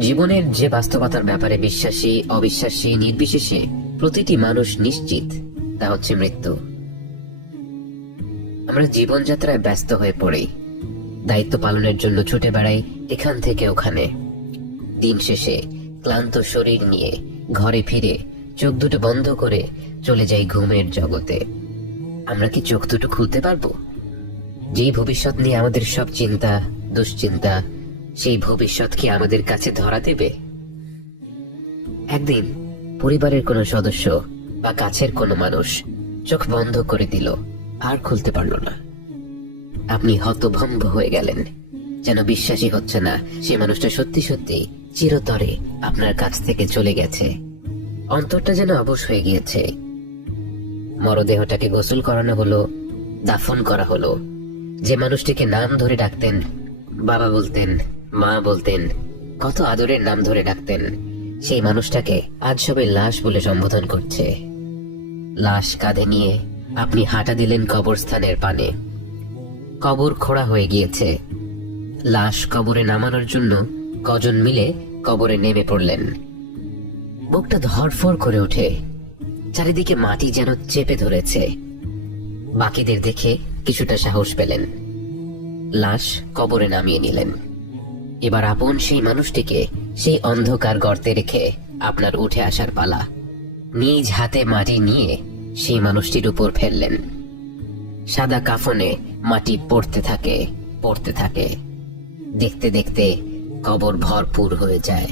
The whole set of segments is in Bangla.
জীবনের যে বাস্তবতার ব্যাপারে বিশ্বাসী, অবিশ্বাসী, নির্বিশেষে প্রতিটি মানুষ নিশ্চিত, তা হচ্ছে মৃত্যু। আমরা জীবনযাত্রায় ব্যস্ত হয়ে পড়ি। দায়িত্ব পালনের জন্য ছুটে বেড়াই এখান থেকে ওখানে। দিন শেষে ক্লান্ত শরীর নিয়ে ঘরে ফিরে চোখ দুটো বন্ধ করে চলে যাই ঘুমের জগতে। আমরা কি চোখ দুটো খুলতে পারব? যেই ভবিষ্যৎ নিয়ে আমাদের সব চিন্তা, দুশ্চিন্তা সেই ভবিষ্যৎ কি আমাদের কাছে ধরা দেবে? একদিন পরিবারের কোনো সদস্য বা কাছের কোনো মানুষ চোখ বন্ধ করে দিল, আর খুলতে পারল না। আপনি হতভম্ব হয়ে গেলেন। যেন বিশ্বাসই হচ্ছে না, সে মানুষটা সত্যি সত্যি চিরতরে আপনার কাছ থেকে চলে গেছে। অন্তরটা যেন অবশ হয়ে গিয়েছে। মরদেহটাকে গোসল করানো হলো, দাফন করা হলো। যে মানুষটিকে নাম ধরে ডাকতেন, বাবা বলতেন মা বলতেন, কত আদরের নাম ধরে ডাকতেন। সেই মানুষটাকে আজ সবে লাশ বলে সম্বোধন করছে। লাশ কাঁধে নিয়ে আপনি হাঁটা দিলেন কবরস্থানের পানে। কবর খোঁড়া হয়ে গিয়েছে। লাশ কবরে নামানোর জন্য কজন মিলে কবরে নেমে পড়লেন। বুকটা ধরফর করে ওঠে। চারিদিকে মাটি যেন চেপে ধরেছে। বাকিদের দেখে কিছুটা সাহস পেলেন। লাশ কবরে নামিয়ে নিলেন। এবার আপন সেই মানুষটিকে সেই অন্ধকার গর্তে রেখে আপনার উঠে আসার পালা। নিজ হাতে মাটি নিয়ে সেই মানুষটির উপর ফেললেন। সাদা কাফনে মাটি পড়তে থাকে পড়তে থাকে। দেখতে দেখতে কবর ভরপুর হয়ে যায়।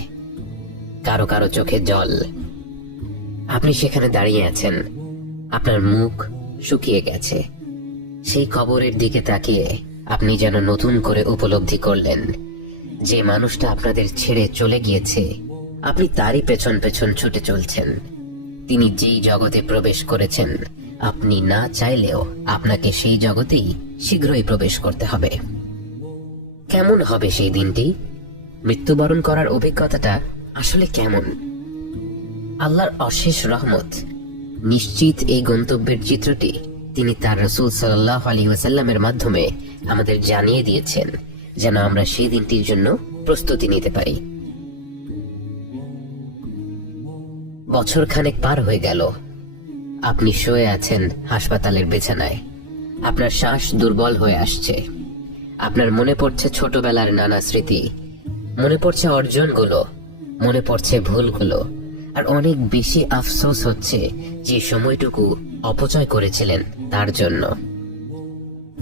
কারও কারও চোখে জল। আপনি সেখানে দাঁড়িয়ে আছেন। আপনার মুখ শুকিয়ে গেছে। সেই কবরের দিকে তাকিয়ে আপনি যেন নতুন করে উপলব্ধি করলেন। যে মানুষটা আপনাদের ছেড়ে চলে গিয়েছে, আপনি তারই পেছন পেছন ছুটে চলছেন। তিনি যেই জগতে প্রবেশ করেছেন, আপনি না চাইলেও আপনাকে সেই জগতেই শীঘ্রই প্রবেশ করতে হবে। কেমন হবে সেই দিনটি? মৃত্যুবরণ করার অভিজ্ঞতাটা আসলে কেমন? আল্লাহর অশেষ রহমত, নিশ্চিত এই গন্তব্যের চিত্রটি তিনি তার রসুল সাল্লাহ আলী ওয়াসাল্লামের মাধ্যমে আমাদের জানিয়ে দিয়েছেন। যেন আমরা সেই দিনটির জন্য প্রস্তুতি নিতে পারি। বছর খানেক পার হয়ে গেল। আপনি শুয়ে আছেন হাসপাতালের বিছানায়। আপনার শ্বাস দুর্বল হয়ে আসছে। আপনার মনে পড়ছে ছোটবেলার নানা স্মৃতি। মনে পড়ছে অর্জনগুলো। মনে পড়ছে ভুলগুলো। আর অনেক বেশি আফসোস হচ্ছে যে সময়টুকু অপচয় করেছিলেন তার জন্য।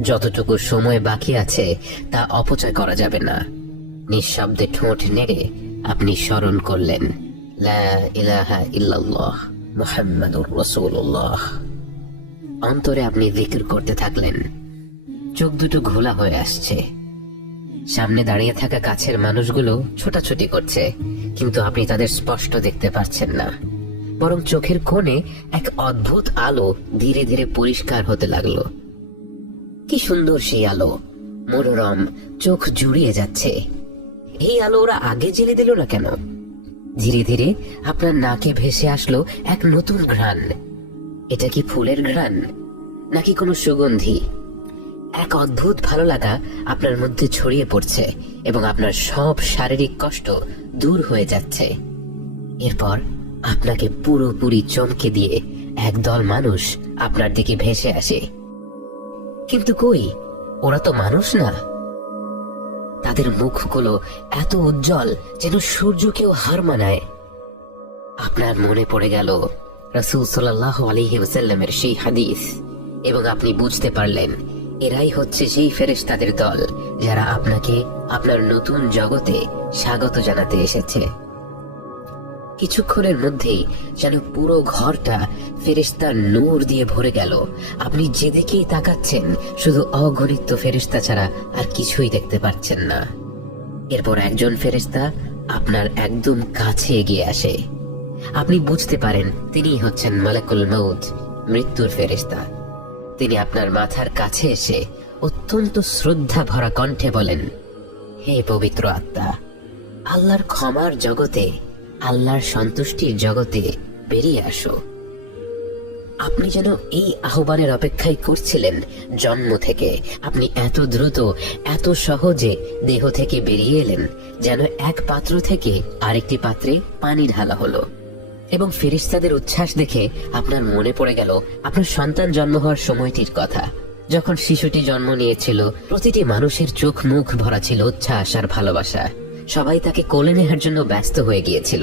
যতটুকু সময় বাকি আছে, তা অপচয় করা যাবে না। নিঃশব্দে ঠোঁট নেড়ে আপনি স্মরণ করলেন অন্তরে আপনি জিকির করতে থাকলেন। চোখ দুটো ঘোলা হয়ে আসছে। সামনে দাঁড়িয়ে থাকা কাছের মানুষগুলো ছোটাছুটি করছে, কিন্তু আপনি তাদের স্পষ্ট দেখতে পাচ্ছেন না। বরং চোখের কোণে এক অদ্ভুত আলো ধীরে ধীরে পরিষ্কার হতে লাগল। কি সুন্দর সেই আলো। মনোরম, চোখ জুড়িয়ে যাচ্ছে। এই আলো ওরা আগে জেলে দিল না কেন? ধীরে ধীরে আপনার নাকে ভেসে আসলো এক নতুন ঘ্রাণ। এটা কি ফুলের ঘ্রাণ, নাকি কোনো সুগন্ধি? এক অদ্ভুত ভালো লাগা আপনার মধ্যে ছড়িয়ে পড়ছে এবং আপনার সব শারীরিক কষ্ট দূর হয়ে যাচ্ছে। এরপর আপনাকে পুরোপুরি চমকে দিয়ে একদল মানুষ আপনার দিকে ভেসে আসে। কিন্তু কই? ওরা তো মানুষ না। তাদের মুখগুলো এত উজ্জ্বল যেন সূর্যকেও হার মানায়। আপনার মনে পড়ে গেল রসুল সাল্লাহ আলহি ওসাল্লামের সেই হাদিস? এবং আপনি বুঝতে পারলেন, এরাই হচ্ছে সেই ফেরেশতাদের দল যারা আপনাকে আপনার নতুন জগতে স্বাগত জানাতে এসেছে। কিছুক্ষণের মধ্যেই যেন পুরো ঘরটা ফেরেশতার নূর দিয়ে ভরে গেল। আপনি যেদিকেই তাকাচ্ছেন, শুধু অগণিত ফেরেশতা ছাড়া আর কিছুই দেখতে পাচ্ছেন না। এরপর একজন ফেরেশতা আপনার একদম কাছে এগিয়ে আসে। আপনি বুঝতে পারেন তিনি হচ্ছেন মালাকুল মৌত মৃত্যুর ফেরেশতা। তিনি আপনার মাথার কাছে এসে অত্যন্ত শ্রদ্ধা ভরা কণ্ঠে বলেন, হে পবিত্র আত্মা, আল্লাহর ক্ষমার জগতে আল্লাহর সন্তুষ্টির জগতে বেরিয়ে আসো। আপনি যেন এই আহ্বানের অপেক্ষায় করছিলেন জন্ম থেকে। আপনি এত দ্রুত, এত সহজে দেহ থেকে বেরিয়ে এলেন, যেন এক পাত্র থেকে আরেকটি পাত্রে পানি ঢালা হলো। এবং ফেরিস্তাদের উচ্ছ্বাস দেখে আপনার মনে পড়ে গেল, আপনার সন্তান জন্ম হওয়ার সময়টির কথা। যখন শিশুটি জন্ম নিয়েছিল, প্রতিটি মানুষের চোখ মুখ ভরা ছিল উচ্ছ্বাস আর ভালোবাসা। সবাই তাকে কোলে নেওয়ার জন্য ব্যস্ত হয়ে গিয়েছিল।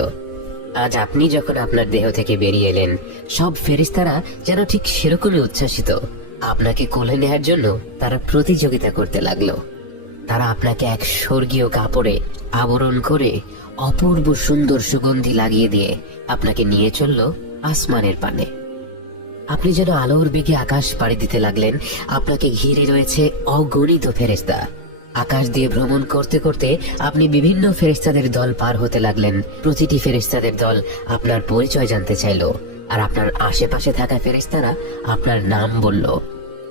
আজ আপনি যখন আপনার দেহ থেকে বেরিয়ে এলেন, সব ফেরিস্তারা যেন ঠিক সেরকমই উচ্ছ্বাসিত। আপনাকে কোলে নেওয়ার জন্য তারা প্রতিযোগিতা করতে লাগল। তারা আপনাকে এক স্বর্গীয় কাপড়ে আবরণ করে অপূর্ব সুন্দর সুগন্ধি লাগিয়ে দিয়ে আপনাকে নিয়ে চলল আসমানের পানে। আপনি যেন আলোর বেগে আকাশ পাড়ি দিতে লাগলেন, আপনাকে ঘিরে রয়েছে অগণিত ফেরেস্তা আকাশ দিয়ে ভ্রমণ করতে করতে আপনি বিভিন্ন ফেরেস্তাদের দল পার হতে লাগলেন। প্রতিটি ফেরেস্তাদের দল আপনার পরিচয় জানতে চাইলো আর আপনার আশেপাশে থাকা ফেরেস্তারা আপনার নাম বলল।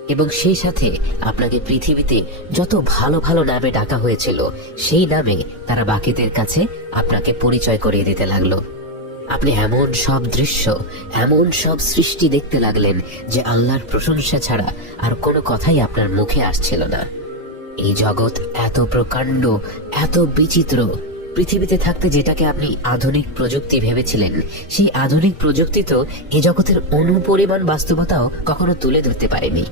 এবং সেই সাথে আপনাকে পৃথিবীতে যত ভালো ভালো নামে ডাকা হয়েছিল, সেই নামে তারা বাকিদের কাছে আপনাকে পরিচয় করিয়ে দিতে লাগল। আপনি এমন সব দৃশ্য, এমন সব সৃষ্টি দেখতে লাগলেন যে আল্লাহর প্রশংসা ছাড়া আর কোনো কথাই আপনার মুখে আসছিল না। এই জগৎ এত প্রকাণ্ড, এত বিচিত্র। পৃথিবীতে থাকতে যেটাকে আপনি আধুনিক প্রযুক্তি ভেবেছিলেন, সেই আধুনিক প্রযুক্তি তো এ জগতের অনুপরিমাণ বাস্তবতাও কখনো তুলে ধরতে পারেনি।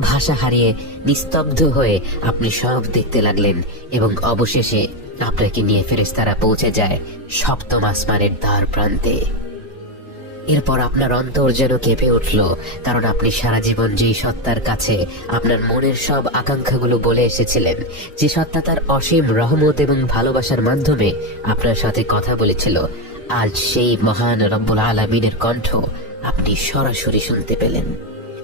ভাষা হারিয়ে নিস্তব্ধ হয়ে আপনি সব দেখতে লাগলেন এবং অবশেষে আপনাকে নিয়ে ফেরেস্তারা পৌঁছে যায় সপ্তম আসমানের দ্বার প্রান্তে। এরপর আপনার অন্তর যেন কেঁপে উঠল, কারণ আপনি সারা জীবন যেই সত্তার কাছে আপনার মনের সব আকাঙ্ক্ষাগুলো বলে এসেছিলেন, যে সত্তা তার অসীম রহমত এবং ভালোবাসার মাধ্যমে আপনার সাথে কথা বলেছিল, আজ সেই মহান রব্বুল আলমিনের কণ্ঠ আপনি সরাসরি শুনতে পেলেন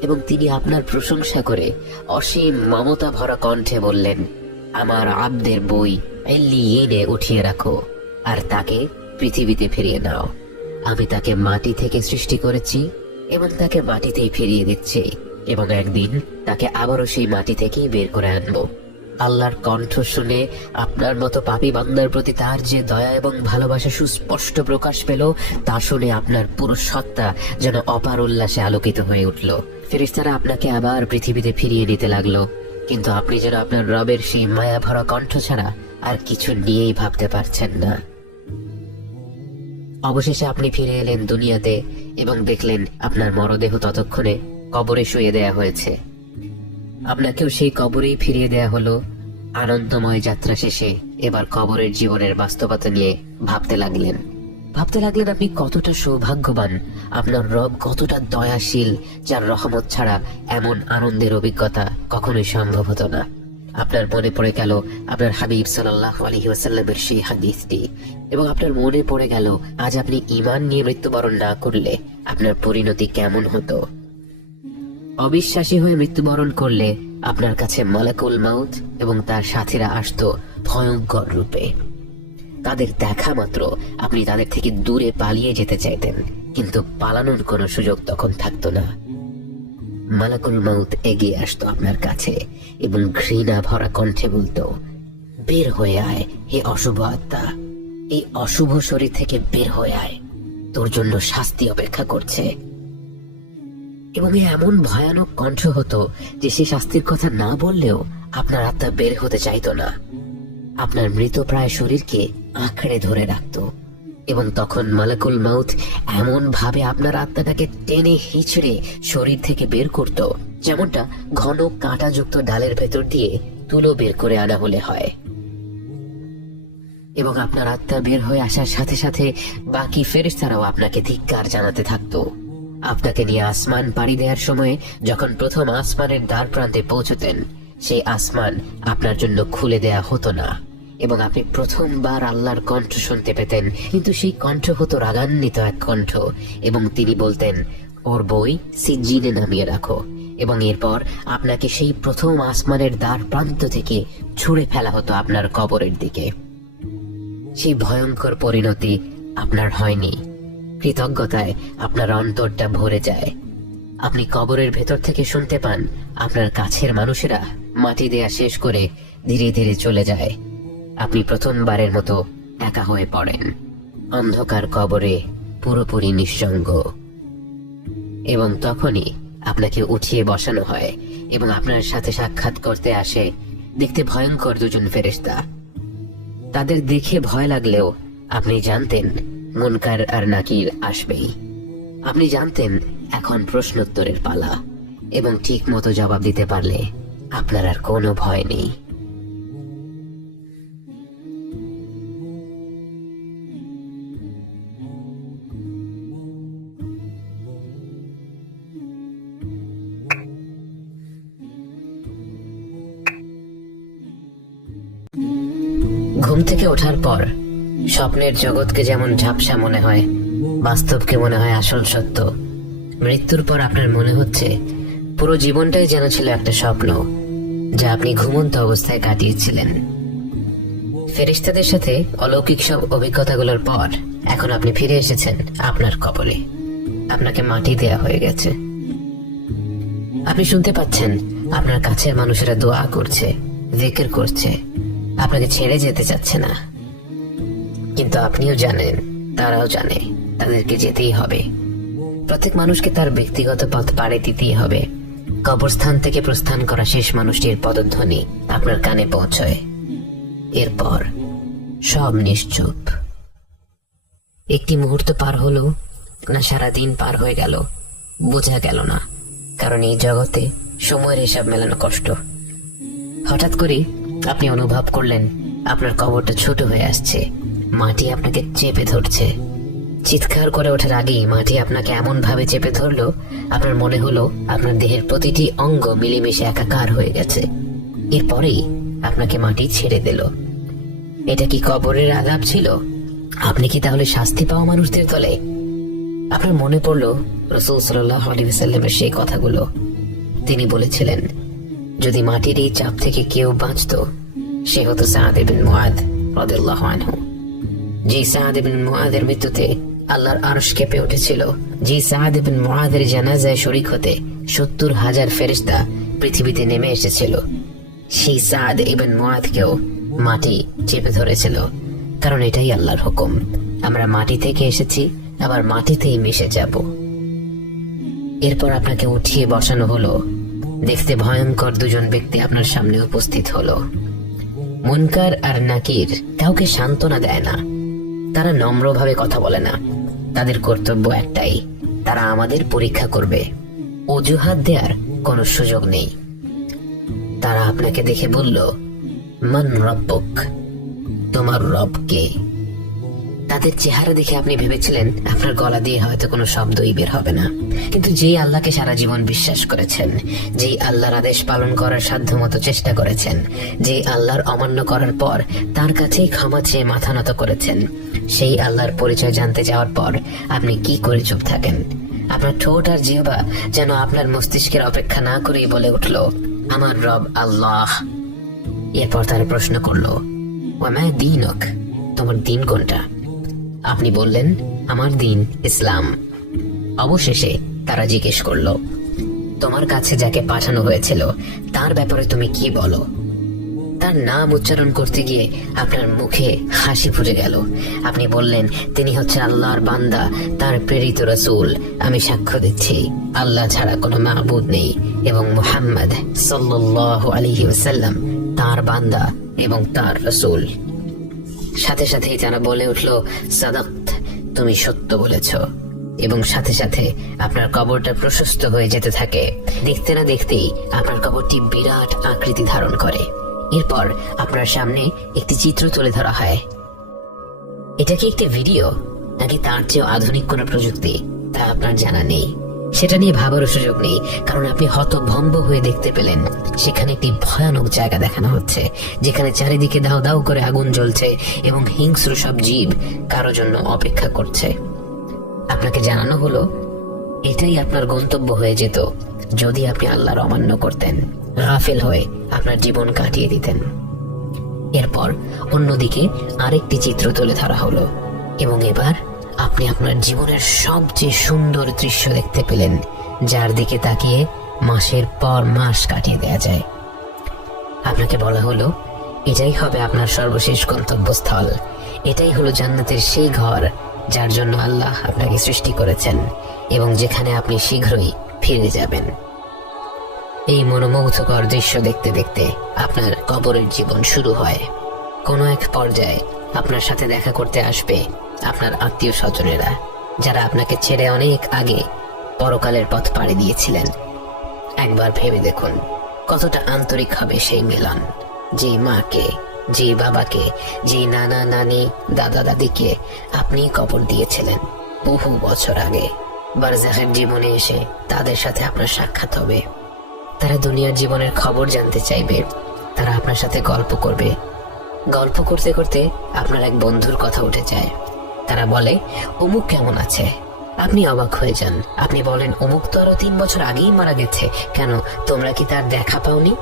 এবং তিনি আপনার প্রশংসা করে অসীম মমতা ভরা কণ্ঠে বললেন, আমার আব্দের বই এলিয়েনে উঠিয়ে রাখো আর তাকে পৃথিবীতে ফিরিয়ে নাও। আমি তাকে মাটি থেকে সৃষ্টি করেছি এবং তাকে মাটিতেই ফিরিয়ে দিচ্ছি এবং একদিন তাকে আবারও সেই মাটি থেকেই বের করে আনব। আল্লাহর কণ্ঠ শুনে আপনার মতো পাপী বান্দার প্রতি তার যে দয়া এবং ভালোবাসা সুস্পষ্ট প্রকাশ পেল, তা শুনে আপনার পুরো সত্তা যেন অপার উল্লাসে আলোকিত হয়ে উঠল। ফেরেশতারা আপনাকে আবার পৃথিবীতে ফিরিয়ে নিতে লাগল, কিন্তু আপনি যেন আপনার রবের সেই মায়া ভরা কণ্ঠ ছাড়া আর কিছু নিয়েই ভাবতে পারছেন না। অবশেষে আপনি ফিরে এলেন দুনিয়াতে এবং দেখলেন আপনার মরদেহ ততক্ষণে কবরে শুয়ে দেয়া হয়েছে। আপনাকেও সেই কবরেই ফিরিয়ে দেয়া হলো। আনন্দময় যাত্রা শেষে এবার কবরের জীবনের বাস্তবতা নিয়ে ভাবতে লাগলেন। ভাবতে লাগলেন আপনি কতটা সৌভাগ্যবান, আপনার রব কতটা দয়াশীল, যার রহমত ছাড়া এমন আনন্দের অভিজ্ঞতা কখনোই সম্ভব হতো না। আপনার মনে পড়ে গেল আপনার হাবিব সাল্লাহ আলহি সেই হাদিসটি? এবং আপনার মনে পড়ে গেল আজ আপনি ইমান নিয়ে মৃত্যুবরণ না করলে আপনার পরিণতি কেমন হতো? অবিশ্বাসী হয়ে মৃত্যুবরণ করলে আপনার কাছে মালাকুল মাউত এবং তার সাথীরা আসতো ভয়ঙ্কর রূপে। তাদের দেখা মাত্র আপনি তাদের থেকে দূরে পালিয়ে যেতে চাইতেন, কিন্তু পালানোর কোনো সুযোগ তখন থাকতো না। মালাকুল মাউত এগিয়ে আসতো আপনার কাছে এবং ঘৃণা ভরা কণ্ঠে বলতো, বের হয়ে আয়, হে অশুভ আত্মা। এই অশুভ শরীর থেকে বের হয়ে আয়। তোর জন্য শাস্তি অপেক্ষা করছে। এবং এমন ভয়ানক কণ্ঠ হতো যে সে শাস্তির কথা না বললেও আপনার আত্মা বের হতে চাইতো না। আপনার মৃত প্রায় শরীরকে আঁকড়ে ধরে রাখতো। এবং তখন মালাকুল মাউথ এমন ভাবে আপনার আত্মাটাকে টেনে হিচড়ে শরীর থেকে বের করত, যেমনটা ঘন কাঁটাযুক্ত ডালের ভেতর দিয়ে তুলো বের করে আনা হলে হয়। এবং আপনার আত্মা বের হয়ে আসার সাথে সাথে বাকি ফেরেশতারাও আপনাকে ধিক্কার জানাতে থাকতো। আপনাকে নিয়ে আসমান পাড়ি দেওয়ার সময় যখন প্রথম আসমানের দ্বার প্রান্তে পৌঁছতেন, সেই আসমান আপনার জন্য খুলে দেয়া হতো না। এবং আপনি প্রথমবার আল্লাহর কণ্ঠ শুনতে পেতেন। কিন্তু সেই কণ্ঠ হতো রাগান্বিত এক কণ্ঠ এবং তিনি বলতেন, ওর বই সিজিনে নামিয়ে রাখো এবং এরপর আপনাকে সেই প্রথম আসমানের দ্বার প্রান্ত থেকে ছুঁড়ে ফেলা হতো আপনার কবরের দিকে। সেই ভয়ঙ্কর পরিণতি আপনার হয়নি। কৃতজ্ঞতায় আপনার অন্তরটা ভরে যায়। আপনি কবরের ভেতর থেকে শুনতে পান, আপনার কাছের মানুষেরা মাটি দেয়া শেষ করে ধীরে ধীরে চলে যায়। আপনি প্রথমবারের মতো একা হয়ে পড়েন। অন্ধকার কবরে পুরোপুরি নিঃসঙ্গ। এবং তখনই আপনাকে উঠিয়ে বসানো হয় এবং আপনার সাথে সাক্ষাৎ করতে আসে দেখতে ভয়ঙ্কর দুজন ফেরেশতা। তাদের দেখে ভয় লাগলেও আপনি জানতেন মুনকার আর নাকির আসবেই। আপনি জানতেন এখন প্রশ্নোত্তরের পালা এবং ঠিক মতো জবাব দিতে পারলে আপনার আর কোনো ভয় নেই। থেকে ওঠার পর, স্বপ্নের জগৎকে যেমন ঝাপসা মনে হয়, বাস্তবকে মনে হয় আসল সত্য, মৃত্যুর পর আপনার মনে হচ্ছে পুরো জীবনটাই যেন ছিল একটা স্বপ্ন, যা আপনি ঘুমন্ত অবস্থায় কাটিয়েছিলেন। ফেরিস্তাদের সাথে অলৌকিক সব অভিজ্ঞতাগুলোর পর, এখন আপনি ফিরে এসেছেন আপনার কবলে। আপনাকে মাটি দেয়া হয়ে গেছে। আপনি শুনতে পাচ্ছেন, আপনার কাছের মানুষেরা দোয়া করছে, জিকির করছে আপনাকে ছেড়ে যেতে চাচ্ছে না। কিন্তু আপনিও জানেন, তারাও জানে, তাদেরকে যেতেই হবে। প্রত্যেক মানুষকে তার ব্যক্তিগত পথ পাড়ে দিতেই হবে। কবরস্থান থেকে প্রস্থান করা শেষ মানুষটির পদধ্বনি আপনার কানে পৌঁছয়। এরপর সব নিশ্চুপ। একটি মুহূর্ত পার হলো না সারা দিন পার হয়ে গেল, বোঝা গেল না। কারণ এই জগতে সময়ের হিসাব মেলানো কষ্ট। হঠাৎ করে আপনি অনুভব করলেন, আপনার কবরটা ছোট হয়ে আসছে। মাটি আপনাকে চেপে ধরছে। চিৎকার করে ওঠার আগেই মাটি আপনাকে এমন ভাবে চেপে ধরলো, আপনার মনে হলো আপনার দেহের প্রতিটি অঙ্গ মিলেমিশে একাকার হয়ে গেছে। এরপরেই আপনাকে মাটি ছেড়ে দিল। এটা কি কবরের আলাপ ছিল? আপনি কি তাহলে শাস্তি পাওয়া মানুষদের দলে? আপনার মনে পড়ল রসুল সাল্লাহ আলিবাসাল্লামের সেই কথাগুলো। তিনি বলেছিলেন যদি মাটির এই চাপ থেকে কেউ বাঁচত, সে হতো সাহাদ বিন মুআদ আনহু। যে সাহাদ বিন মুআদের মৃত্যুতে আল্লাহর আরশ কেঁপে উঠেছিল। যে সাহাদ বিন মুআদের জানাজায় শরিক হতে সত্তর হাজার ফেরেশতা পৃথিবীতে নেমে এসেছিল। সেই সাদ ইবন মুআদকেও মাটি চেপে ধরেছিল। কারণ এটাই আল্লাহর হুকুম। আমরা মাটি থেকে এসেছি, আবার মাটিতেই মিশে যাব। এরপর আপনাকে উঠিয়ে বসানো হলো দেখতে ভয়ঙ্কর দুজন ব্যক্তি আপনার সামনে উপস্থিত হলো। মুনকার আর নাকির কাউকে সান্ত্বনা দেয় না। তারা নম্রভাবে কথা বলে না। তাদের কর্তব্য একটাই, তারা আমাদের পরীক্ষা করবে। অজুহাত দেওয়ার কোনো সুযোগ নেই। তারা আপনাকে দেখে বলল, মান রব্বক? তোমার রব কে? তাদের চেহারা দেখে আপনি ভেবেছিলেন, আপনার গলা দিয়ে হয়তো কোনো শব্দই বের হবে না। কিন্তু যেই আল্লাহকে সারা জীবন বিশ্বাস করেছেন, যেই আল্লাহর আদেশ পালন করার সাধ্যমতো চেষ্টা করেছেন যে আল্লাহর অমান্য করার পর তার কাছেই ক্ষমা চেয়ে মাথা নত করেছেন, সেই আল্লাহর পরিচয় জানতে যাওয়ার পর আপনি কি করে চুপ থাকেন? আপনার ঠোঁট আর জিহবা যেন আপনার মস্তিষ্কের অপেক্ষা না করেই বলে উঠল, আমার রব আল্লাহ। এরপর তারা প্রশ্ন করল ওয়ামা দিনক? তোমার দিন কোনটা? আপনি বললেন, আমার দিন ইসলাম। অবশেষে তারা জিজ্ঞেস করল, তোমার কাছে যাকে পাঠানো হয়েছিল, তার ব্যাপারে তুমি কি বলো? তার নাম উচ্চারণ করতে গিয়ে আপনার মুখে হাসি ফুটে গেল। আপনি বললেন, তিনি হচ্ছে আল্লাহর বান্দা, তার প্রেরিত রসুল। আমি সাক্ষ্য দিচ্ছি, আল্লাহ ছাড়া কোনো মাহবুদ নেই এবং মুহাম্মদ আলাইহি ওয়াসাল্লাম তার বান্দা এবং তার রসুল। সাথে সাথেই তারা বলে উঠল সাদাক্ত তুমি সত্য বলেছ। এবং সাথে সাথে আপনার কবরটা প্রশস্ত হয়ে যেতে থাকে। দেখতে না দেখতেই আপনার কবরটি বিরাট আকৃতি ধারণ করে। এরপর আপনার সামনে একটি চিত্র তুলে ধরা হয়। এটা কি একটি ভিডিও, নাকি তার চেয়েও আধুনিক কোনো প্রযুক্তি, তা আপনার জানা নেই। সেটা নিয়ে ভাবারও সুযোগ নেই, কারণ আপনি হতভম্ব হয়ে দেখতে পেলেন। সেখানে একটি ভয়ানক জায়গা দেখানো হচ্ছে, যেখানে চারিদিকে দাও দাও করে আগুন জ্বলছে এবং হিংস্র সব জীব কারও জন্য অপেক্ষা করছে। আপনাকে জানানো হলো, এটাই আপনার গন্তব্য হয়ে যেত, যদি আপনি আল্লাহর অমান্য করতেন, রাফেল হয়ে আপনার জীবন কাটিয়ে দিতেন। এরপর অন্যদিকে আরেকটি চিত্র তুলে ধরা হলো, এবং এবার আপনি আপনার জীবনের সবচেয়ে সুন্দর দৃশ্য দেখতে পেলেন, যার দিকে তাকিয়ে মাসের পর মাস কাটিয়ে দেয়া যায়। আপনাকে বলা হলো, এটাই হবে আপনার সর্বশেষ গন্তব্যস্থল। এটাই হলো জান্নাতের সেই ঘর, যার জন্য আল্লাহ আপনাকে সৃষ্টি করেছেন এবং যেখানে আপনি শীঘ্রই ফিরে যাবেন। এই মনোমুগ্ধকর দৃশ্য দেখতে দেখতে আপনার কবরের জীবন শুরু হয়। কোনো এক পর্যায়ে আপনার সাথে দেখা করতে আসবে আপনার আত্মীয় স্বজনেরা যারা আপনাকে ছেড়ে অনেক আগে পরকালের পথ পাড়ি দিয়েছিলেন। একবার ভেবে দেখুন কতটা আন্তরিক হবে সেই মিলন। যে মাকে যে বাবাকে যে নানা নানি, দাদা দাদিকে আপনি কবর দিয়েছিলেন বহু বছর আগে। বারজাহের জীবনে এসে তাদের সাথে আপনার সাক্ষাৎ হবে। তারা দুনিয়ার জীবনের খবর জানতে চাইবে। তারা আপনার সাথে গল্প করবে। গল্প করতে করতে আপনার এক বন্ধুর কথা উঠে যায়। তারা বলে, অমুক কেমন আছে? আপনি অবাক হয়ে যান। আপনি বলেন, অমুক তো আরও তিন বছর আগেই মারা গেছে। কেন, তোমরা কি তার দেখা পাওনি?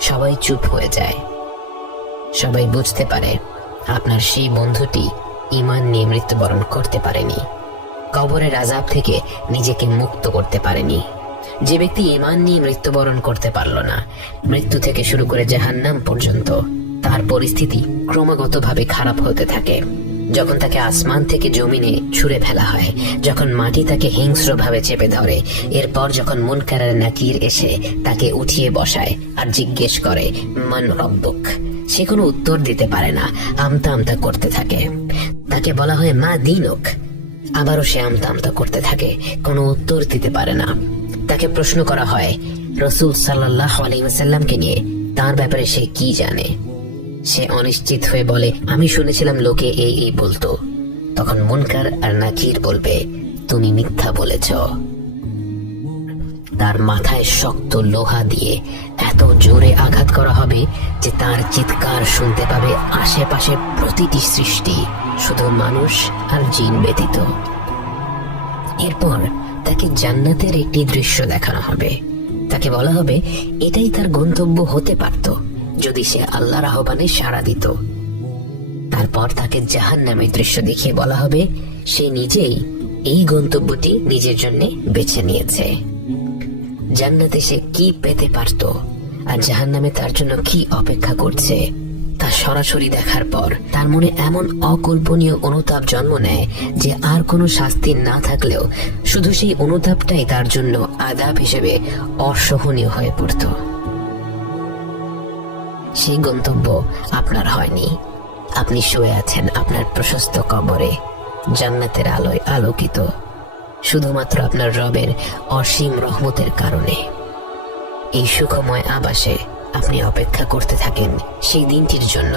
সবাই চুপ হয়ে যায়। সবাই বুঝতে পারে, আপনার সেই বন্ধুটি ইমান নিয়ে মৃত্যুবরণ করতে পারেনি। কবরের আজাব থেকে নিজেকে মুক্ত করতে পারেনি। যে ব্যক্তি ইমান নিয়ে মৃত্যুবরণ করতে পারল না, মৃত্যু থেকে শুরু করে জাহান্নাম পর্যন্ত তার পরিস্থিতি ক্রমাগতভাবে খারাপ হতে থাকে। যখন তাকে আসমান থেকে জমিনে ছুঁড়ে ফেলা হয়। যখন মাটি তাকে হিংস্রভাবে চেপে ধরে, এরপর যখন মুনকারের নাকির এসে তাকে উঠিয়ে বসায় আর জিজ্ঞেস করে, মান রব্বুক? সে কোনো উত্তর দিতে পারে না, আমতা আমতা করতে থাকে। তাকে বলা হয়, মা দিনক? আবারও সে আমতা আমতা করতে থাকে, কোনো উত্তর দিতে পারে না। তাকে প্রশ্ন করা হয়, রসুল সাল্লাহ আলাইসাল্লামকে নিয়ে তার ব্যাপারে সে কি জানে? সে অনিশ্চিত হয়ে বলে, আমি শুনেছিলাম লোকে এই এই বলতো। তখন মুনকার আর নাকির বলবে, তুমি মিথ্যা বলেছ। তার মাথায় শক্ত লোহা দিয়ে এত জোরে আঘাত করা হবে যে তার চিৎকার শুনতে পাবে আশেপাশে প্রতিটি সৃষ্টি, শুধু মানুষ আর জিন ব্যতীত। এরপর তাকে জান্নাতের একটি দৃশ্য দেখানো হবে। তাকে বলা হবে, এটাই তার গন্তব্য হতে পারত। যদি সে আল্লাহর আহ্বানে সাড়া দিত। তারপর তাকে জাহান নামের দৃশ্য দেখিয়ে বলা হবে, সে নিজেই এই গন্তব্যটি নিজের জন্য বেছে নিয়েছে। জান্নাতে সে কি পেতে পারত আর জাহান নামে তার জন্য কি অপেক্ষা করছে, তা সরাসরি দেখার পর তার মনে এমন অকল্পনীয় অনুতাপ জন্ম নেয় যে আর কোনো শাস্তি না থাকলেও শুধু সেই অনুতাপটাই তার জন্য আদাব হিসেবে অসহনীয় হয়ে পড়ত। সেই গন্তব্য আপনার হয়নি। আপনি শুয়ে আছেন আপনার প্রশস্ত কবরে, জান্নাতের আলোয় আলোকিত। শুধুমাত্র আপনার রবের অসীম রহমতের কারণে। এই সুখময় আবাসে আপনি অপেক্ষা করতে থাকেন সেই দিনটির জন্য,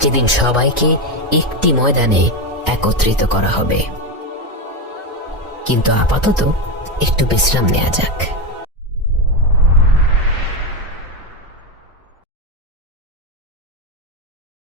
যেদিন সবাইকে একটি ময়দানে একত্রিত করা হবে। কিন্তু আপাতত একটু বিশ্রাম নেওয়া যাক।